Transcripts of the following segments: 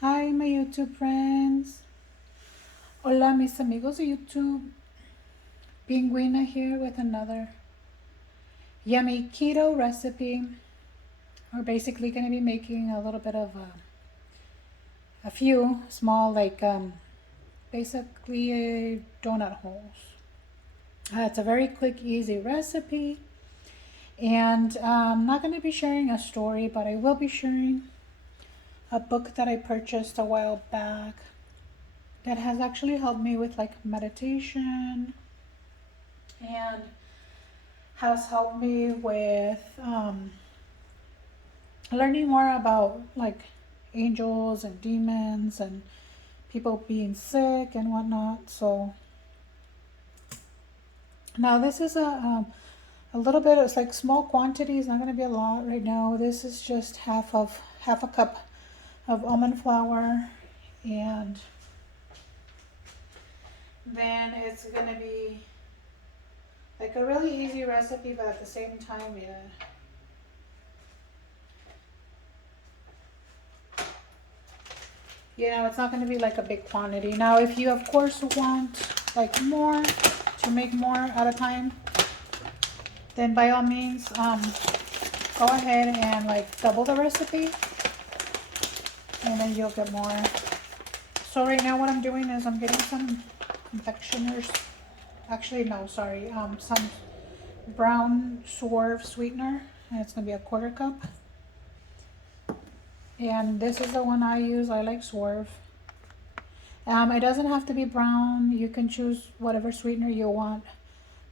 Hi, my YouTube friends. Hola, mis amigos de YouTube. Penguina here with another yummy keto recipe. We're basically going to be making a little bit of a few small, basically donut holes. It's a very quick, easy recipe. And I'm not going to be sharing a story, but I will be sharing a book that I purchased a while back that has actually helped me with like meditation and has helped me with learning more about like angels and demons and people being sick and whatnot. So now this is a little bit. It's like small quantities, not going to be a lot right now. This is just half a cup of almond flour, and then it's going to be like a really easy recipe, but at the same time, yeah. You know, it's not going to be like a big quantity. Now, if you, of course, want like more, to make more at a time, then by all means, go ahead and like double the recipe, and then you'll get more. So right now what I'm doing is I'm getting some confectioners. Actually, no, sorry. Some brown swerve sweetener, and it's going to be a quarter cup. And this is the one I use. I like swerve. It doesn't have to be brown. You can choose whatever sweetener you want.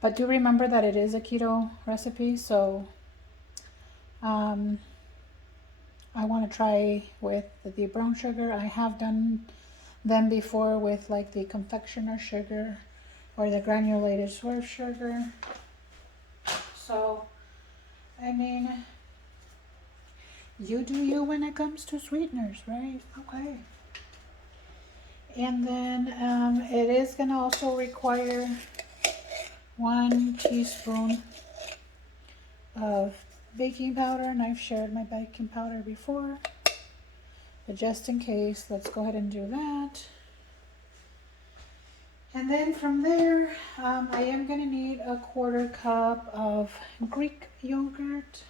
But do remember that it is a keto recipe, so I want to try with the brown sugar. I have done them before with like the confectioner sugar or the granulated swerve sugar. So, I mean, you do you when it comes to sweeteners, right? Okay. And then it is going to also require 1 teaspoon of baking powder, and I've shared my baking powder before, but just in case, let's go ahead and do that. And then from there, I am going to need a quarter cup of Greek yogurt,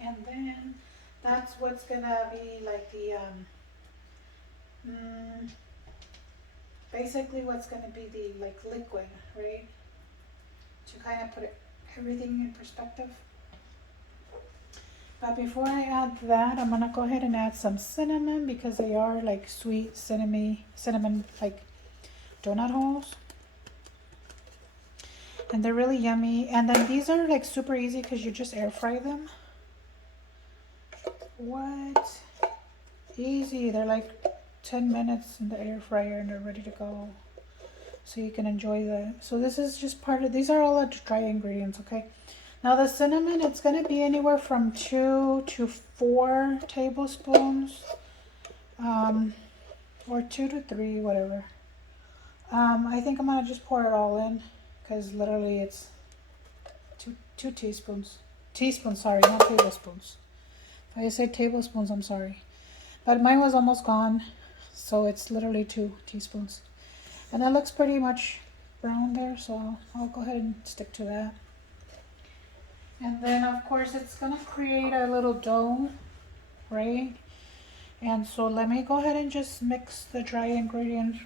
and then that's what's going to be like the basically what's going to be the like liquid, right, to kind of put everything in perspective. But before I add that, I'm gonna go ahead and add some cinnamon, because they are like sweet cinnamon like donut holes, and they're really yummy. And then these are like super easy because you just air fry them. What? Easy. They're like 10 minutes in the air fryer and they're ready to go. So you can enjoy that. So this is just part of, these are all the dry ingredients, okay? Now the cinnamon, it's going to be anywhere from 2 to 4 tablespoons, or 2 to 3, whatever. I think I'm going to just pour it all in, because literally it's two teaspoons. Teaspoons, sorry, not tablespoons. If I say tablespoons, I'm sorry. But mine was almost gone, so it's literally 2 teaspoons. And it looks pretty much brown there, so I'll go ahead and stick to that. And then, of course, it's going to create a little dough, right? And so let me go ahead and just mix the dry ingredients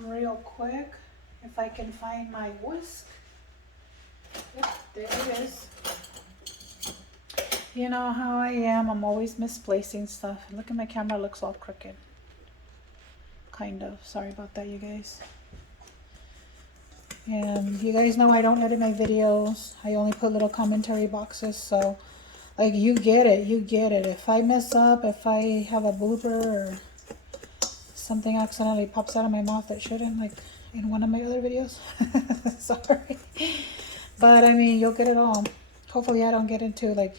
real quick. If I can find my whisk. Yep, there it is. You know how I am. I'm always misplacing stuff. Look at my camera, looks all crooked. Kind of. Sorry about that, you guys. And you guys know I don't edit my videos. I only put little commentary boxes, so like you get it. If I mess up, if I have a blooper or something accidentally pops out of my mouth that shouldn't, like in one of my other videos, sorry. But I mean, you'll get it all. Hopefully I don't get into like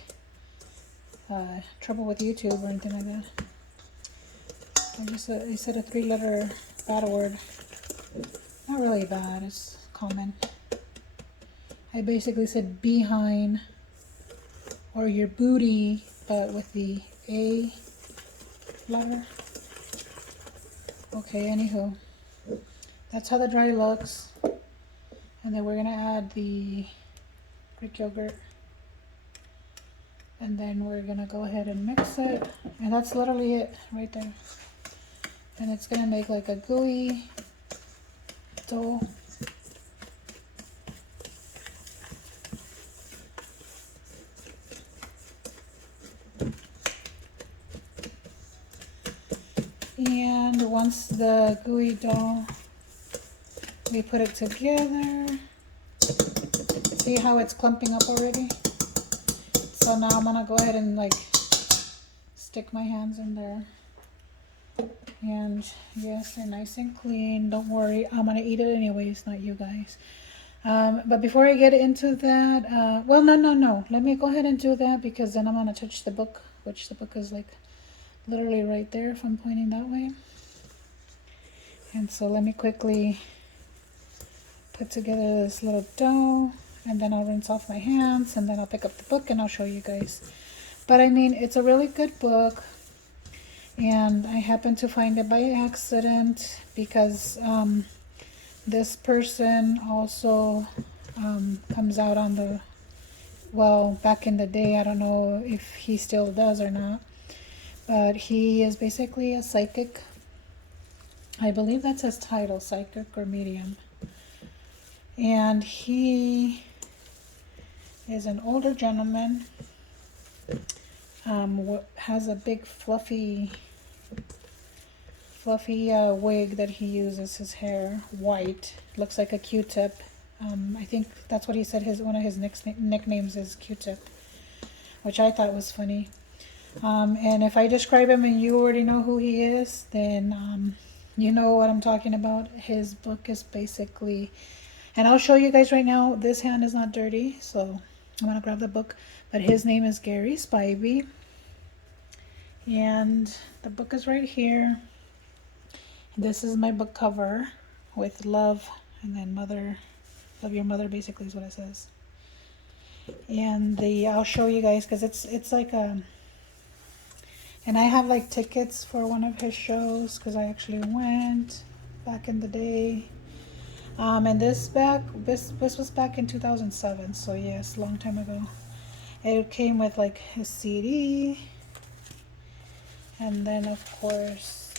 trouble with YouTube or anything like that. I said a 3-letter bad word. Not really bad, it's common. I basically said behind or your booty, but with the A flour. Okay, anywho, that's how the dry looks. And then we're gonna add the Greek yogurt. And then we're gonna go ahead and mix it. And that's literally it right there. And it's gonna make like a gooey dough. And once the gooey dough, we put it together. See how it's clumping up already? So now I'm gonna go ahead and like stick my hands in there. And yes, they're nice and clean. Don't worry, I'm gonna eat it anyways, not you guys. But before I get into that, well, no. Let me go ahead and do that because then I'm gonna touch the book, which the book is like literally right there if I'm pointing that way. And so let me quickly put together this little dough, and then I'll rinse off my hands, and then I'll pick up the book and I'll show you guys. But I mean, it's a really good book, and I happened to find it by accident because this person also comes out on the, well, back in the day, I don't know if he still does or not, but he is basically a psychic. I believe that's his title, psychic or medium. And he is an older gentleman, has a big fluffy wig that he uses, his hair white, looks like a Q-tip. I think that's what he said one of his nicknames is Q-tip, which I thought was funny. And if I describe him and you already know who he is, then you know what I'm talking about. His book is basically, and I'll show you guys right now, this hand is not dirty, so I'm gonna grab the book, but his name is Gary Spivey, and the book is right here. This is my book cover with love, and then mother, love your mother, basically is what it says. And I'll show you guys because it's like a, and I have like tickets for one of his shows because I actually went back in the day. And this was back in 2007, so yes, long time ago. It came with like his CD, and then of course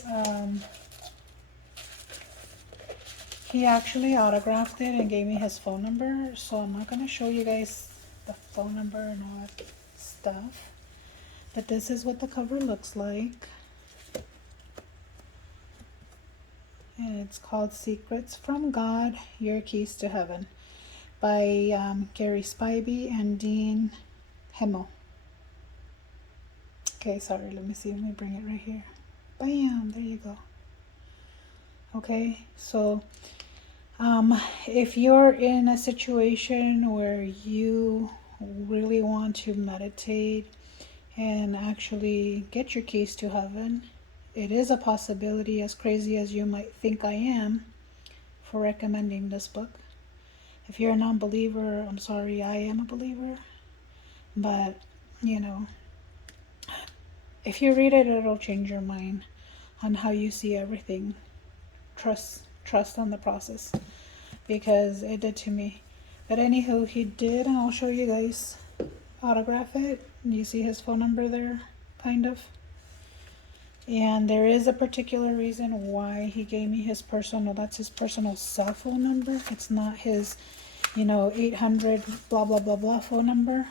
he actually autographed it and gave me his phone number, so I'm not gonna show you guys the phone number and all that stuff, but this is what the cover looks like. And it's called Secrets from God, Your Keys to Heaven by Gary Spivey and Dean Hemmel. Okay, sorry, let me see, let me bring it right here. Bam, there you go. Okay, so if you're in a situation where you really want to meditate and actually get your keys to heaven, it is a possibility, as crazy as you might think I am for recommending this book. If you're a non-believer, I'm sorry, I am a believer. But, you know, if you read it, it'll change your mind on how you see everything. Trust on the process, because it did to me. But anywho, he did, and I'll show you guys, autograph it. You see his phone number there, kind of. And there is a particular reason why he gave me his personal, that's his personal cell phone number. It's not his, 800 blah, blah, blah, blah phone number.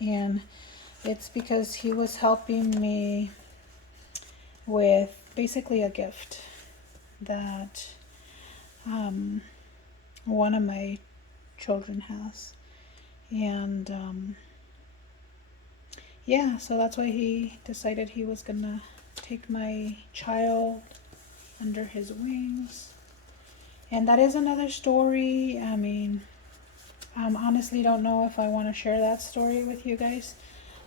And it's because he was helping me with basically a gift that one of my children has. And yeah, so that's why he decided he was gonna take my child under his wings. And that is another story. I mean, I honestly don't know if I want to share that story with you guys,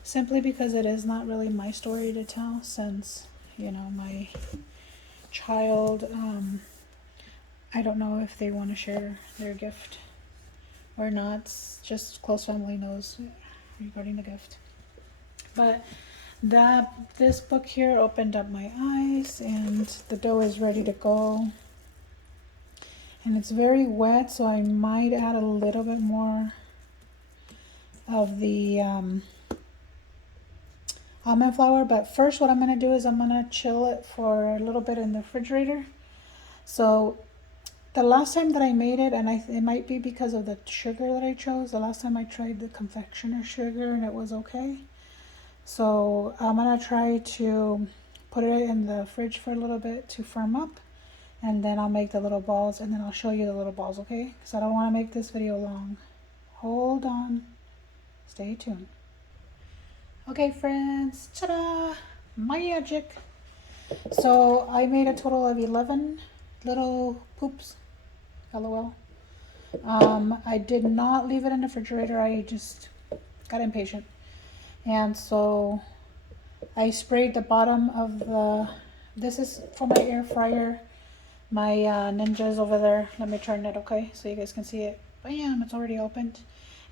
simply because it is not really my story to tell, since my child, I don't know if they want to share their gift or not. Just close family knows regarding the gift. But This book here opened up my eyes, and the dough is ready to go. And it's very wet, so I might add a little bit more of the almond flour. But first what I'm going to do is I'm going to chill it for a little bit in the refrigerator. So the last time that I made it, and it might be because of the sugar that I chose, the last time I tried the confectioner sugar and it was okay. So I'm going to try to put it in the fridge for a little bit to firm up, and then I'll make the little balls, and then I'll show you the little balls, okay? Because I don't want to make this video long. Hold on. Stay tuned. Okay, friends. Ta-da! Magic! So I made a total of 11 little poops. LOL. I did not leave it in the refrigerator. I just got impatient. And so I sprayed the bottom of this is for my air fryer. My Ninja's over there. Let me turn it, okay? So you guys can see it. Bam, it's already opened.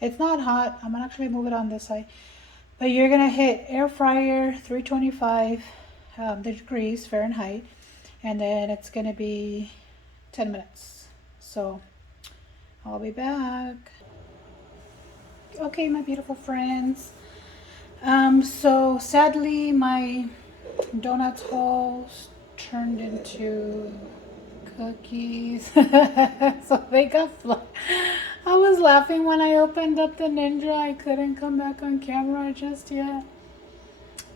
It's not hot. I'm gonna actually move it on this side. But you're gonna hit air fryer 325 degrees Fahrenheit. And then it's gonna be 10 minutes. So I'll be back. Okay, my beautiful friends. So sadly my donuts balls turned into cookies. So they got I was laughing when I opened up the Ninja. I couldn't come back on camera just yet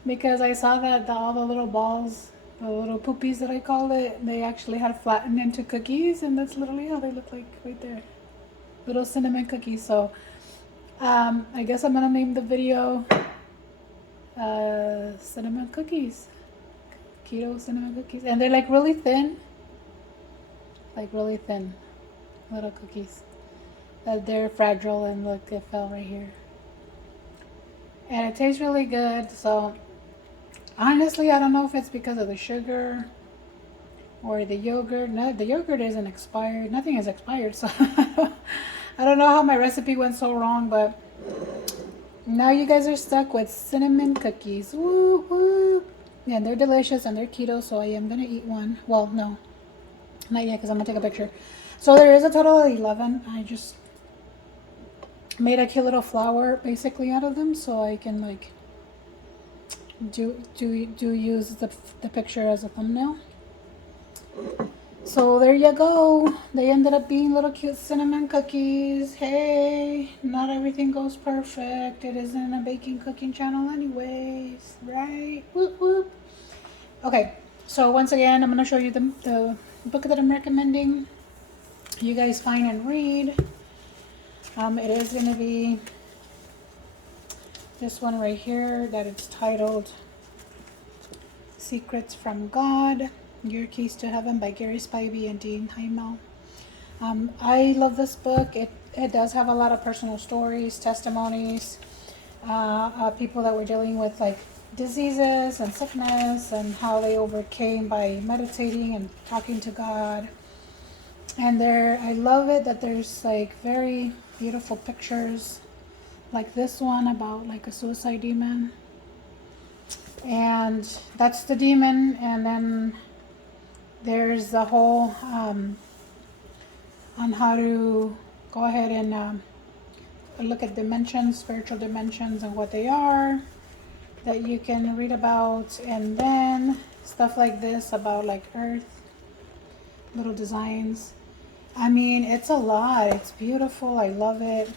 because I saw that all the little balls, the little poopies that I call it, they actually had flattened into cookies, and that's literally how they look like right there. Little cinnamon cookies. So I guess I'm gonna name the video cinnamon cookies. Keto cinnamon cookies. And they're like really thin. Like really thin little cookies. They're fragile, and look, it fell right here. And it tastes really good. So honestly, I don't know if it's because of the sugar or the yogurt. No, the yogurt isn't expired. Nothing is expired. So I don't know how my recipe went so wrong, but now you guys are stuck with cinnamon cookies. Woo woo. Yeah, and they're delicious and they're keto, so I am gonna eat one. Well, no, not yet, because I'm gonna take a picture. So there is a total of 11. I just made a cute little flower basically out of them, so I can like use the picture as a thumbnail. So there you go. They ended up being little cute cinnamon cookies. Hey, not everything goes perfect. It isn't a baking cooking channel anyways, right? Whoop whoop. Okay, so once again, I'm going to show you the book that I'm recommending you guys find and read. It is going to be this one right here that it's titled Secrets from God, Your Keys to Heaven by Gary Spivey and Dean Heimel. I love this book. It does have a lot of personal stories, testimonies, people that were dealing with like diseases and sickness and how they overcame by meditating and talking to God. And I love it that there's like very beautiful pictures, like this one about like a suicide demon. And that's the demon, and then there's the whole on how to go ahead and look at dimensions, spiritual dimensions, and what they are that you can read about. And then stuff like this about like earth, little designs. I mean, it's a lot. It's beautiful. I love it.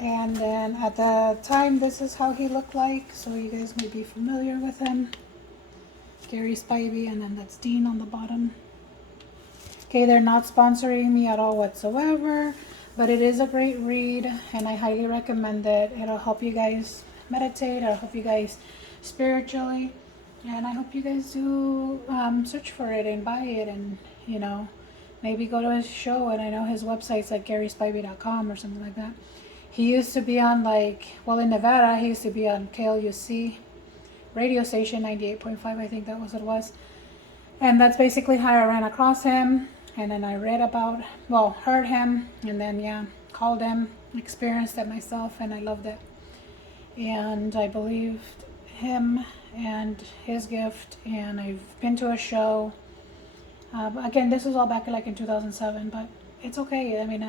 And then at the time, this is how he looked like, so you guys may be familiar with him. Gary Spivey, and then that's Dean on the bottom. Okay, they're not sponsoring me at all whatsoever, but it is a great read, and I highly recommend it. It'll help you guys meditate. It'll help you guys spiritually, and I hope you guys do search for it and buy it, and you know, maybe go to his show. And I know his website's like GarySpivey.com or something like that. He used to be on in Nevada, he used to be on KLUC radio station 98.5, I think that was what it was. And that's basically how I ran across him. And then I heard him, and then called him, experienced it myself, and I loved it. And I believed him and his gift, and I've been to a show. Again, this was all back like in 2007, but it's okay. I mean,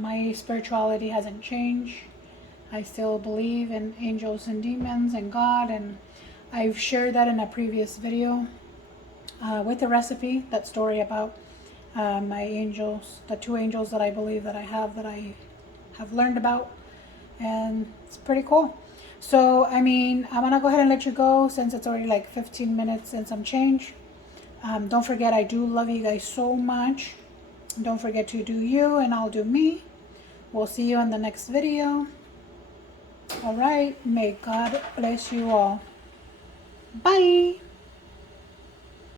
my spirituality hasn't changed. I still believe in angels and demons and God, and I've shared that in a previous video with the recipe, that story about my angels, the two angels that I believe that I have learned about, and it's pretty cool. So, I mean, I'm gonna go ahead and let you go since it's already like 15 minutes and some change. Don't forget, I do love you guys so much. Don't forget to do you, and I'll do me. We'll see you in the next video. All right, may God bless you all. Bye.